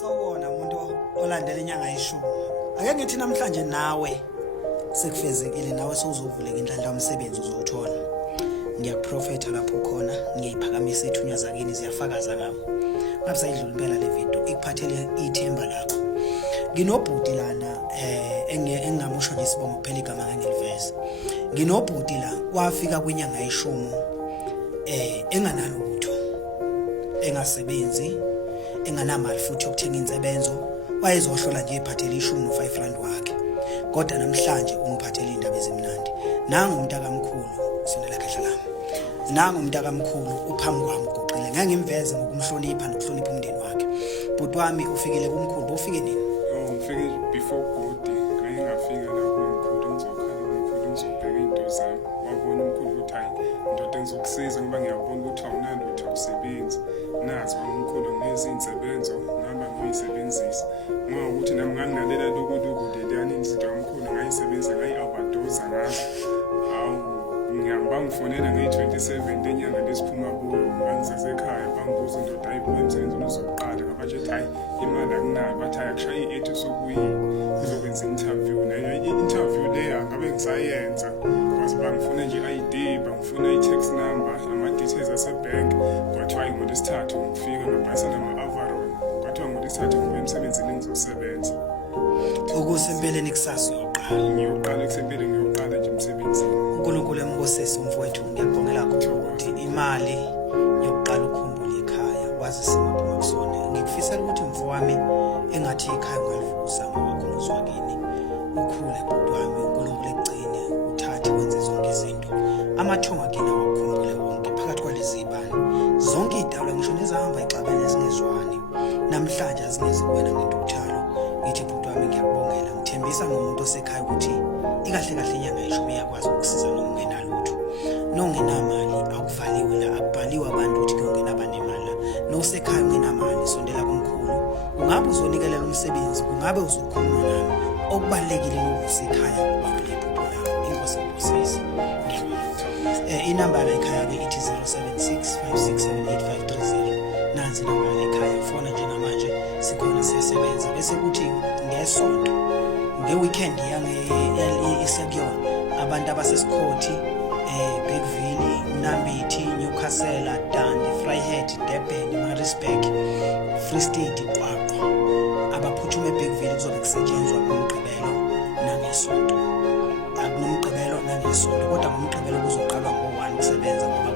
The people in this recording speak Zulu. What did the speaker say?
Sawona umuntu olandela inyanga yeshumi. Ake ngithi namhlanje nawe sekufezekile nawe sewuzovuleka indlela yomsebenzi uzothola. Ngiyakuprofetha lapho khona, ngiyiphakamisa ithunya zakini ziyafakaza ngami. Ngabe sayidlula impela le video ikuphathele ithemba lakho. Nginobhuti lana engingamusho nje sibonga kuphela igama ngangiliveza. Nginobhuti la wafika kwinyanga yeshumi enganalutho, engasebenzi, enganamali futhi yokuthenga insebenzo, wayezohlola nje ephathele ishumi no5 rand wakhe. Kodwa namhlanje ungiphathele indaba ezimnandi. Nangu umntaka kamkhulu sonela kahle lami. Nangu umntaka kamkhulu uphambi kwami ugoqile. Ngangimveze ngokumhlonipha nokuhlonipha umndeni wakhe. Bhuti wami ufikele kumkhulu, bofike nini? Ngifike before good, ngingafika la kumkhulu ngizokhala kumkhulu ngizobheka into zami. Wabona umkhulu ukuthi hayi indoda engizokusiza ngoba ngiyabona ukuthi awunalo ukuthi awusebenzi. Nazi umkhulu ngezinsebenzo ngihamba ngiyisebenzisa. Ngoba ukuthi nami nganginalela lokhu leliyani izinto omkhulu ngayisebenzisa ngayi-overdose ngazo. Ngihamba ngifonela ngeyi-27 lenyanga lesiphuma kuyo ngangizeze ekhaya bangibuza indoda ayiphuma emsebenzini uzoqala ngabatsho ukuthi hayi imali akunayo bathi hayi akushaya i-8 usukuyini ngizokwenza i-interview nayo i-interview leyo angabe ngisayenza because bangifuna nje i-ID bangifuna i-tax number ama-details asebhenki kwathiwa hayi ngolesithathu ngifika ngabhalisa nama-avarol kwathiwa ngolesithathu ngibe emsebenzini engizosebenza Ukusempeleni kusasa uyoqala ngiyoqala nje emsebenzini. uNkulunkulu emkosisi umfowethu ngiyabongela kakhulu ukuthi imali yokuqala ukukhumbula ekhaya wazi simaphuma kusona. Ngikufisela ukuthi mfo wami engathi ekhaya ungalivusa ngoba khona uzwakini ukhule bhuti wami, uNkulunkulu ekugcine uthathe wenze zonke izinto. Amathonga akini awakhumbule wonke phakathi kwalezi ibani zonke idalwa ngisho nezahamba ixabene ezingezwani namhlanje azingezi kuwena ngentuthalo. Ngithi bhuti wami ngiyakubongela, ngithembisa ngomuntu osekhaya ukuthi ikahle kahle inyanga yeshumi iyakwazi ukusiza noma ungenalutho nongenamali akuvaliwe la, akubhaliwe abantu ukuthi kuyongena abanemali la. Nosekhaya ungenamali sondela kumkhulu, ungabe uzonikelela umsebenzi, kungabe uzokhuluma nami. Okubalekile nokusekhaya bakulephi lapho. Inkosi enkosisi inamba ekhaya ke ithi 0765678530. Nansi inamba ekhaya, fona njengamanje sikhona siyasebenza bese kuthi ngesonto ngeweekend isakuyona abantu abasesikhothi Bergville, Nambithi, Newcastle, Dundee, Vryheid, Durban, Maritzburg, Free State, Qwaqwa abaphuthume eBergville kuzobe kusetshenzwa ngomgqibelo nangesonto. Akunomgqibelo nangesonto kodwa ngomgqibelo kuzoqalwa ngo1 kusebenza ngoba